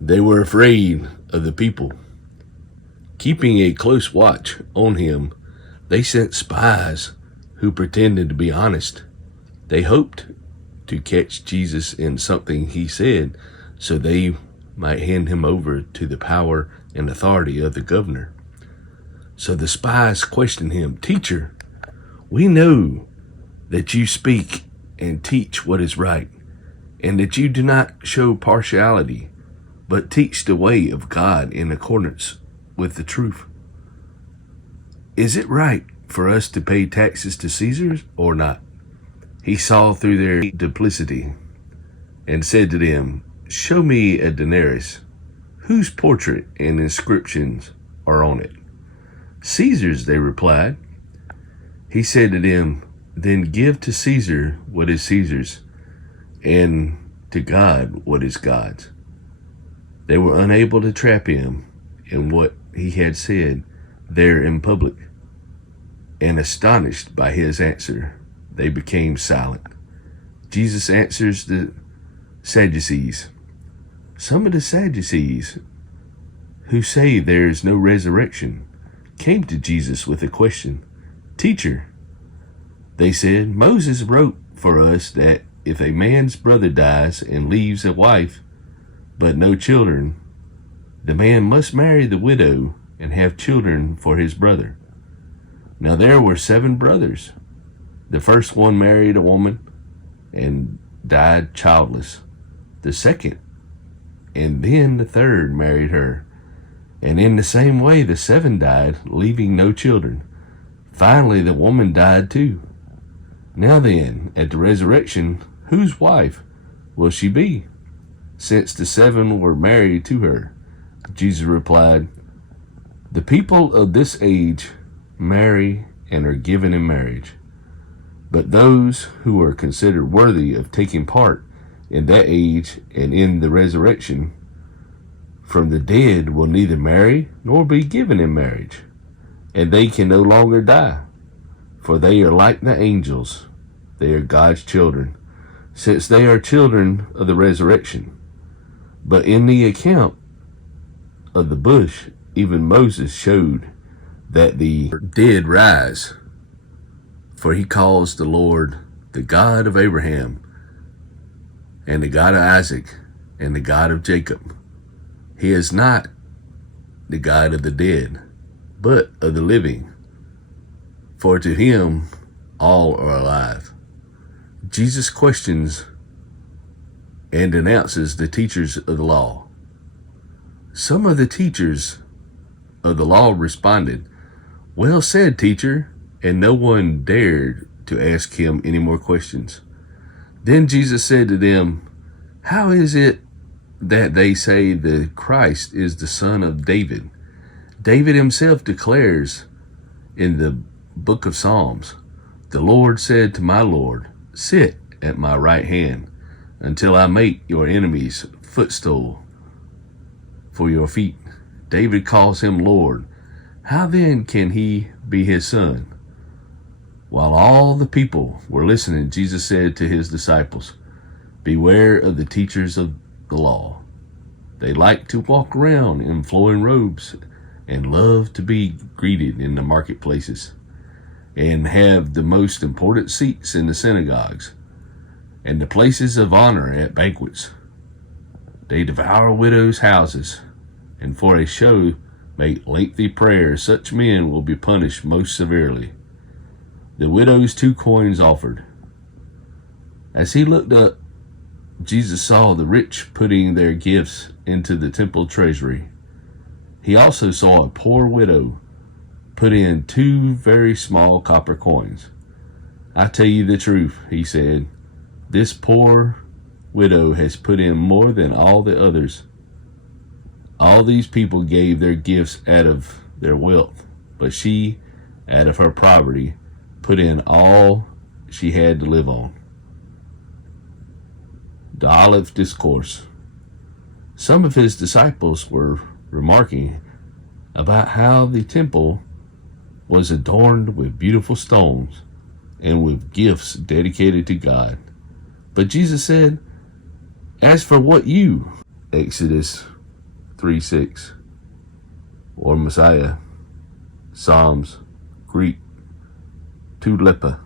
They were afraid of the people. Keeping a close watch on him, they sent spies who pretended to be honest. They hoped to catch Jesus in something he said so they might hand him over to the power and authority of the governor. So the spies questioned him, "Teacher, we know that you speak and teach what is right, and that you do not show partiality, but teach the way of God in accordance with the truth. Is it right for us to pay taxes to Caesar or not?" He saw through their duplicity and said to them, "Show me a denarius. Whose portrait and inscriptions are on it?" "Caesar's," they replied. He said to them, "Then give to Caesar what is Caesar's, and to God what is God's." They were unable to trap him in what he had said there in public, and astonished by his answer, they became silent. Jesus answers the Sadducees. Some of the Sadducees, who say there is no resurrection, came to Jesus with a question. "Teacher," they said, "Moses wrote for us that if a man's brother dies and leaves a wife but no children, the man must marry the widow and have children for his brother. Now there were 7 brothers. The first one married a woman and died childless. The second and then the third married her. And in the same way the 7 died, leaving no children. Finally the woman died too. Now then, at the resurrection, whose wife will she be, since the 7 were married to her?" Jesus replied, "The people of this age marry and are given in marriage. But those who are considered worthy of taking part in that age and in the resurrection from the dead will neither marry nor be given in marriage, and they can no longer die, for they are like the angels. They are God's children, since they are children of the resurrection. But in the account of the bush, even Moses showed that the dead rise, for he calls the Lord the God of Abraham, and the God of Isaac, and the God of Jacob. He is not the God of the dead, but of the living, for to him all are alive." Jesus questions and denounces the teachers of the law. Some of the teachers of the law responded, "Well said, teacher," and no one dared to ask him any more questions. Then Jesus said to them, "How is it that they say the Christ is the son of David? David himself declares in the book of Psalms, 'The Lord said to my Lord, sit at my right hand until I make your enemies footstool for your feet.' David calls him Lord. How then can he be his son?" While all the people were listening, Jesus said to his disciples, "Beware of the teachers of the law. They like to walk around in flowing robes and love to be greeted in the marketplaces and have the most important seats in the synagogues and the places of honor at banquets. They devour widows' houses, and for a show make lengthy prayers. Such men will be punished most severely." The widow's 2 coins offered. As he looked up, Jesus saw the rich putting their gifts into the temple treasury. He also saw a poor widow put in 2 very small copper coins. "I tell you the truth," he said, "this poor widow has put in more than all the others. All these people gave their gifts out of their wealth, but she, out of her poverty, put in all she had to live on." The Olivet Discourse. Some of his disciples were remarking about how the temple was adorned with beautiful stones and with gifts dedicated to God. But Jesus said, "As for what you," Exodus 3:6, or Messiah, Psalms, Greek, tulepa.